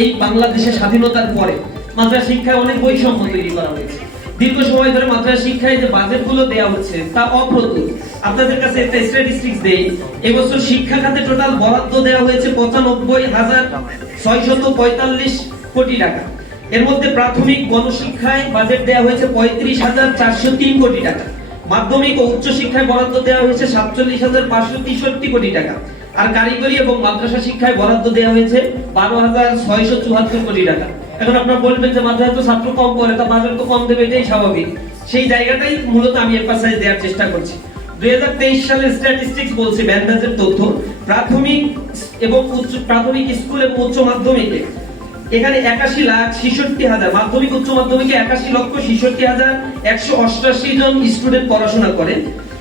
এই বাংলাদেশের স্বাধীনতার পরে মাদ্রাসা শিক্ষায় অনেক বৈষম্য তৈরি করা হয়েছে। দীর্ঘ সময় ধরে মাদ্রাসা শিক্ষায় যে বাজেটগুলো দেওয়া হচ্ছে তা অপ্রতুল। আপনাদের কাছে একটা স্ট্যাটিস্টিক্স দেই, এবছর শিক্ষা খাতে টোটাল বরাদ্দ দেওয়া হয়েছে 95,645 কোটি টাকা। এর মধ্যে প্রাথমিক গণশিক্ষায় বাজেট দেওয়া হয়েছে 35,403 কোটি টাকা, মাধ্যমিক ও উচ্চ শিক্ষায় বরাদ্দ দেওয়া হয়েছে 47,563 কোটি টাকা, আর কারিগরি এবং মাদ্রাসা শিক্ষায় বরাদ্দ দেওয়া হয়েছে 12,674 কোটি টাকা। এখন আপনারা বলবেন যে মাদ্রাসা তো ছাত্র কম পড়ে, তা বাজেট তো কম দেবে, এটাই স্বাভাবিক। সেই জায়গাটাই মূলত আমি এমফাসাইজ দেওয়ার চেষ্টা করছি। 2023 সালের স্ট্যাটিস্টিক্স বলছে, ব্যান্ডাজের তথ্য, প্রাথমিক এবং উচ্চ প্রাথমিক স্কুল এবং উচ্চ মাধ্যমিকে এখানে 81,66,000, মাধ্যমিক উচ্চ মাধ্যমিকে 81,66,188 জন স্টুডেন্ট পড়াশোনা করেন।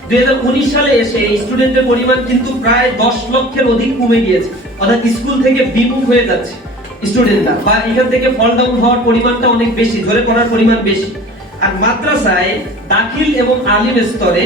2019 সালে এসে এই স্টুডেন্টের পরিমাণ কিন্তু প্রায় 10 লক্ষের অধিক কমে গিয়েছে, অর্থাৎ স্কুল থেকে বিমুখ হয়ে যাচ্ছে স্টুডেন্টরা, বা এখান থেকে ফল ডাউন হওয়ার পরিমাণটা অনেক বেশি, ঝরে পড়ার পরিমাণ বেশি। আর মাদ্রাসায় দাখিল এবং আলিম স্তরে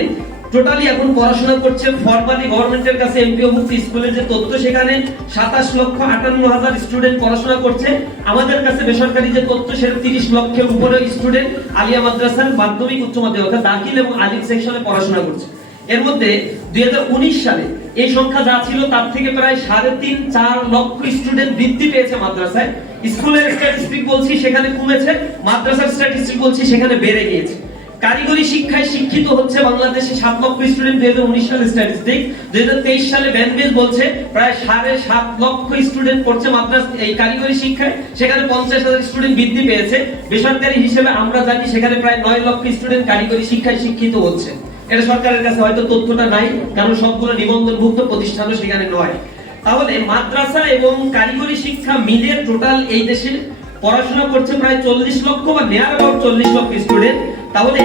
টোটালি এখন পড়াশোনা করছে ফরমালি গভর্নমেন্টের কাছে এমপিওভুক্ত স্কুলের যে তথ্য, সেখানে 27,58,000 স্টুডেন্ট পড়াশোনা করছে। আমাদের কাছে বেসরকারি যে তথ্য, সেটা 30 লক্ষের উপরে স্টুডেন্ট আলিয়া মাদ্রাসার মাধ্যমিক উচ্চ মাধ্যমিক অর্থাৎ দাখিল এবং আলিম সেকশনে পড়াশোনা করছে। এর মধ্যে 2019 সালে এই সংখ্যা যা ছিল তার থেকে প্রায় 3.5-4 লক্ষ স্টুডেন্ট বৃদ্ধি পেয়েছে মাদ্রাসায়। স্কুলের স্ট্যাটিস্টিক বলছি সেখানে কমেছে, মাদ্রাসার স্ট্যাটিস্টিক বলছি সেখানে বেড়ে গিয়েছে। কারিগরি শিক্ষায় শিক্ষিত হচ্ছে বাংলাদেশে 7 লক্ষ স্টুডেন্ট, 2019 সালের স্ট্যাটিস্টিক। 2023 সালে ব্যাংবেজ বলছে প্রায় 7.5 লক্ষ স্টুডেন্ট পড়ছে মাদ্রাসা এই কারিগরি শিক্ষায়, সেখানে 50,000 স্টুডেন্ট বৃদ্ধি পেয়েছে। বেসরকারি হিসেবে আমরা জানি সেখানে প্রায় 9 লক্ষ স্টুডেন্ট কারিগরি শিক্ষায় শিক্ষিত হচ্ছে। এটা সরকারের কাছে হয়তো তথ্যটা নাই, কারণ সবগুলো নিবন্ধনভুক্ত প্রতিষ্ঠানও সেখানে নয়। তাহলে মাদ্রাসা এবং কারিগরি শিক্ষা মিলে টোটাল এই দেশে পড়াশোনা করছে প্রায় 40 লক্ষ বা নিয়ার অ্যাবাউট 40 লক্ষ স্টুডেন্ট। তাহলে